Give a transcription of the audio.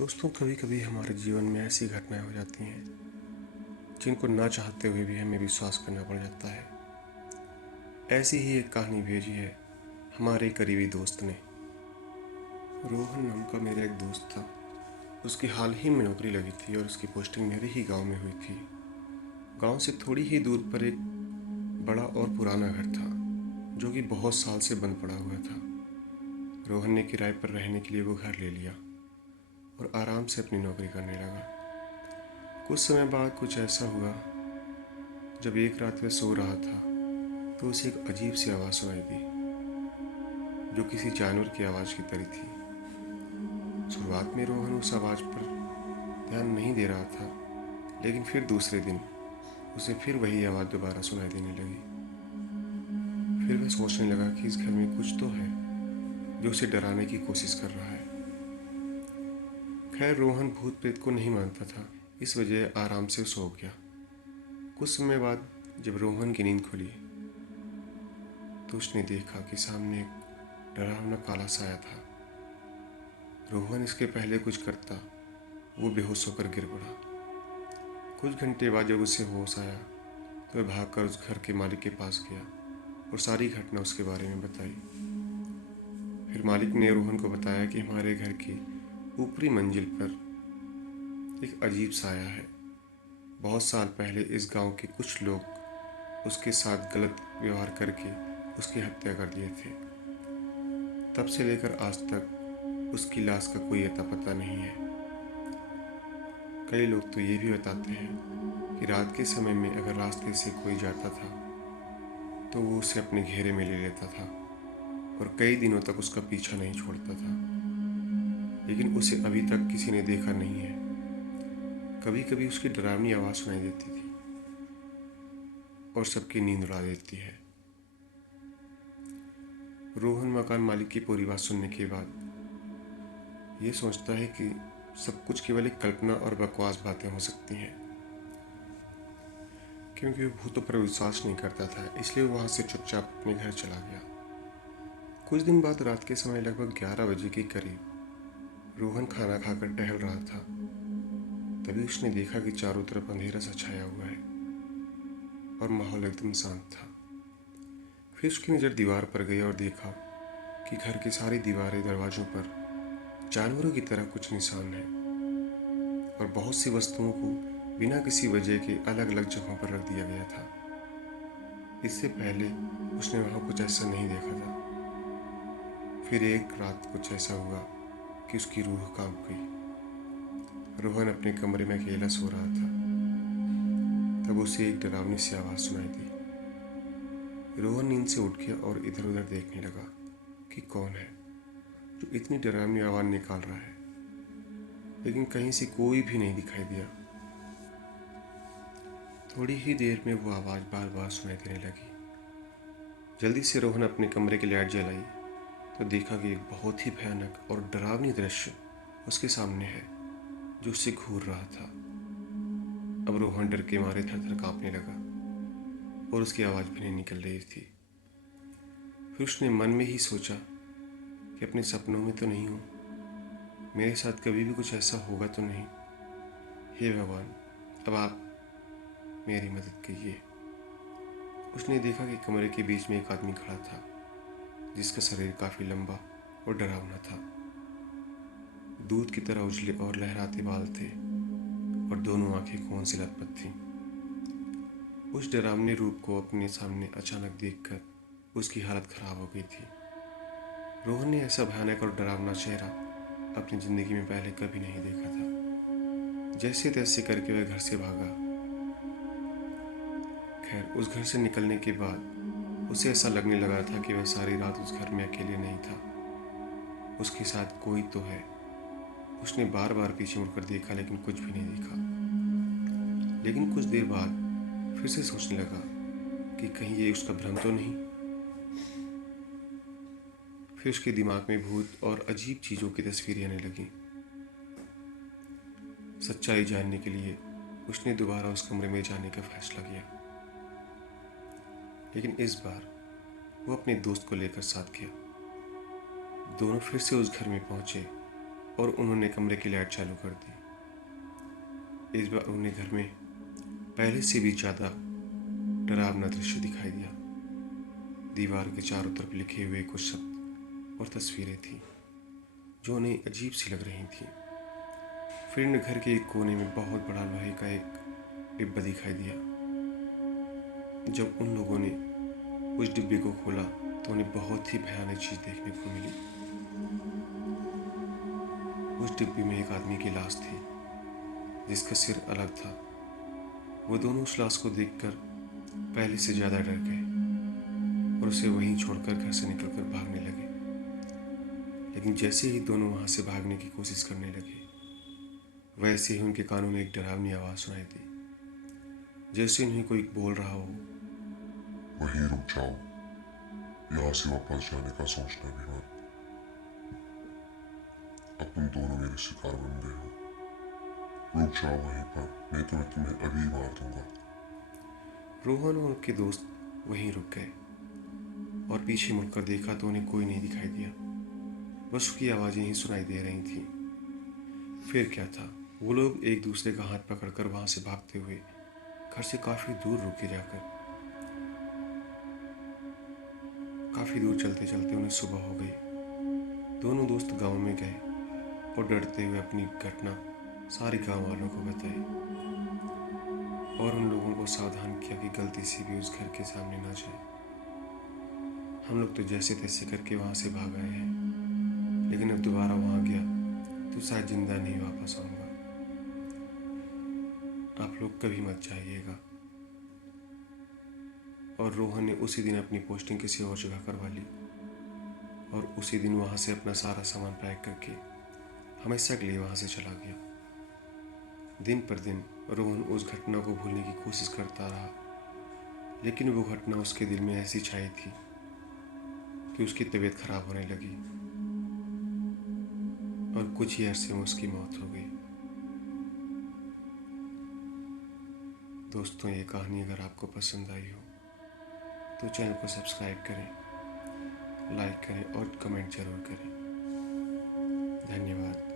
दोस्तों, कभी कभी हमारे जीवन में ऐसी घटनाएं हो जाती हैं जिनको ना चाहते हुए भी हमें विश्वास करना पड़ जाता है। ऐसी ही एक कहानी भेजी है हमारे करीबी दोस्त ने। रोहन नाम का मेरा एक दोस्त था। उसकी हाल ही में नौकरी लगी थी और उसकी पोस्टिंग मेरे ही गांव में हुई थी। गांव से थोड़ी ही दूर पर एक बड़ा और पुराना घर था जो कि बहुत साल से बंद पड़ा हुआ था। रोहन ने किराए पर रहने के लिए वो घर ले लिया और आराम से अपनी नौकरी करने लगा। कुछ समय बाद कुछ ऐसा हुआ, जब एक रात वह सो रहा था तो उसे एक अजीब सी आवाज़ सुनाई दी जो किसी जानवर की आवाज़ की तरह थी। शुरुआत में रोहन उस आवाज़ पर ध्यान नहीं दे रहा था, लेकिन फिर दूसरे दिन उसे फिर वही आवाज़ दोबारा सुनाई देने लगी। फिर वह सोचने लगा कि इस घर में कुछ तो है जो उसे डराने की कोशिश कर रहा है। खैर, रोहन भूत प्रेत को नहीं मानता था, इस वजह आराम से सो गया। कुछ समय बाद जब रोहन की नींद खुली तो उसने देखा कि सामने एक डरावना काला साया था। रोहन इसके पहले कुछ करता वो बेहोश होकर गिर पड़ा। कुछ घंटे बाद जब उसे होश आया तो वह भागकर उस घर के मालिक के पास गया और सारी घटना उसके बारे में बताई। फिर मालिक ने रोहन को बताया कि हमारे घर की ऊपरी मंजिल पर एक अजीब साया है। बहुत साल पहले इस गांव के कुछ लोग उसके साथ गलत व्यवहार करके उसकी हत्या कर दिए थे। तब से लेकर आज तक उसकी लाश का कोई अता पता नहीं है। कई लोग तो ये भी बताते हैं कि रात के समय में अगर रास्ते से कोई जाता था तो वो उसे अपने घेरे में ले लेता था और कई दिनों तक उसका पीछा नहीं छोड़ता था, लेकिन उसे अभी तक किसी ने देखा नहीं है। कभी कभी उसकी डरावनी आवाज़ सुनाई देती थी और सबकी नींद उड़ा देती है। रोहन मकान मालिक की पूरी बात सुनने के बाद ये सोचता है कि सब कुछ केवल एक कल्पना और बकवास बातें हो सकती हैं, क्योंकि वो भूतों पर विश्वास नहीं करता था, इसलिए वो वहाँ से चुपचाप अपने घर चला गया। कुछ दिन बाद रात के समय लगभग 11 बजे के करीब रोहन खाना खाकर टहल रहा था। तभी उसने देखा कि चारों तरफ अंधेरा सा छाया हुआ है और माहौल एकदम शांत था। फिर उसकी नज़र दीवार पर गई और देखा कि घर की सारी दीवारें, दरवाजों पर जानवरों की तरह कुछ निशान हैं और बहुत सी वस्तुओं को बिना किसी वजह के अलग अलग जगहों पर रख दिया गया था। इससे पहले उसने वहाँ कुछ ऐसा नहीं देखा था। फिर एक रात कुछ ऐसा हुआ कि उसकी रूह कांप गई। रोहन अपने कमरे में अकेला सो रहा था। तब उसे एक डरावनी सी आवाज़ सुनाई दी। रोहन नींद से उठ गया और इधर उधर देखने लगा कि कौन है जो इतनी डरावनी आवाज़ निकाल रहा है, लेकिन कहीं से कोई भी नहीं दिखाई दिया। थोड़ी ही देर में वो आवाज़ बार बार सुनाई देने लगी। जल्दी से रोहन अपने कमरे की लाइट जलाई तो देखा कि एक बहुत ही भयानक और डरावनी दृश्य उसके सामने है जो उससे घूर रहा था। अब रोहन डर के मारे थर थर कांपने लगा और उसकी आवाज़ भी नहीं निकल रही थी। फिर उसने मन में ही सोचा कि अपने सपनों में तो नहीं हूँ, मेरे साथ कभी भी कुछ ऐसा होगा तो नहीं। हे भगवान, अब आप मेरी मदद कीजिए। उसने देखा कि कमरे के बीच में एक आदमी खड़ा था जिसका शरीर काफ़ी लंबा और डरावना था। दूध की तरह उजले और लहराते बाल थे और दोनों आंखें खून से लथपथ थीं। उस डरावने रूप को अपने सामने अचानक देखकर उसकी हालत खराब हो गई थी। रोहन ने ऐसा भयानक और डरावना चेहरा अपनी ज़िंदगी में पहले कभी नहीं देखा था। जैसे तैसे करके वह घर से भागा। खैर, उस घर से निकलने के बाद उसे ऐसा लगने लगा था कि वह सारी रात उस घर में अकेले नहीं था, उसके साथ कोई तो है। उसने बार बार पीछे मुड़कर देखा लेकिन कुछ भी नहीं दिखा। लेकिन कुछ देर बाद फिर से सोचने लगा कि कहीं ये उसका भ्रम तो नहीं। फिर उसके दिमाग में भूत और अजीब चीज़ों की तस्वीरें आने लगीं। सच्चाई जानने के लिए उसने दोबारा उस कमरे में जाने का फैसला किया, लेकिन इस बार वो अपने दोस्त को लेकर साथ गया। दोनों फिर से उस घर में पहुंचे और उन्होंने कमरे की लाइट चालू कर दी। इस बार उन्हें घर में पहले से भी ज़्यादा डरावना दृश्य दिखाई दिया। दीवार के चारों तरफ लिखे हुए कुछ शब्द और तस्वीरें थीं जो उन्हें अजीब सी लग रही थीं। फिर उन्हें घर के एक कोने में बहुत बड़ा लोहे का एक डिब्बा दिखाई दिया। जब उन लोगों ने उस डिब्बे को खोला तो उन्हें बहुत ही भयानक चीज देखने को मिली। उस डिब्बे में एक आदमी की लाश थी जिसका सिर अलग था। वो दोनों उस लाश को देखकर पहले से ज्यादा डर गए और उसे वहीं छोड़कर घर से निकलकर भागने लगे। लेकिन जैसे ही दोनों वहां से भागने की कोशिश करने लगे, वैसे ही उनके कानों में एक डरावनी आवाज सुनाई दी, जैसे उन्हें कोई बोल रहा हो, वहीं रुक जाओ, यहाँ से वापस जाने का सोचना भी मत। अब तुम दोनों मेरे शिकार बन गए हो। रुक जाओ वहीं पर, नहीं तो मैं तुम्हें अभी मार दूंगा। रोहन और उनके दोस्त वहीं रुक गए और पीछे मुड़कर देखा तो उन्हें कोई नहीं दिखाई दिया। बस उसकी आवाजें ही सुनाई दे रही थीं। फिर क्या था, वो लोग एक दूसरे का हाथ पकड़कर वहां से भागते हुए घर से काफी दूर रुके जाकर। काफी दूर चलते चलते उन्हें सुबह हो गई। दोनों दोस्त गांव में गए और डरते हुए अपनी घटना सारे गांव वालों को बताई और उन लोगों को सावधान किया कि गलती से भी उस घर के सामने ना जाए। हम लोग तो जैसे तैसे करके वहां से भाग आए हैं, लेकिन अब दोबारा वहां गया तो शायद जिंदा नहीं वापस आऊंगा। आप लोग कभी मत जाइएगा। और रोहन ने उसी दिन अपनी पोस्टिंग किसी और जगह करवा ली और उसी दिन वहां से अपना सारा सामान पैक करके हमेशा के लिए वहां से चला गया। दिन पर दिन रोहन उस घटना को भूलने की कोशिश करता रहा, लेकिन वो घटना उसके दिल में ऐसी छाई थी कि उसकी तबीयत खराब होने लगी और कुछ ही अरसे में उसकी मौत हो गई। दोस्तों, ये कहानी अगर आपको पसंद आई हो तो चैनल को सब्सक्राइब करें, लाइक करें और कमेंट जरूर करें। धन्यवाद।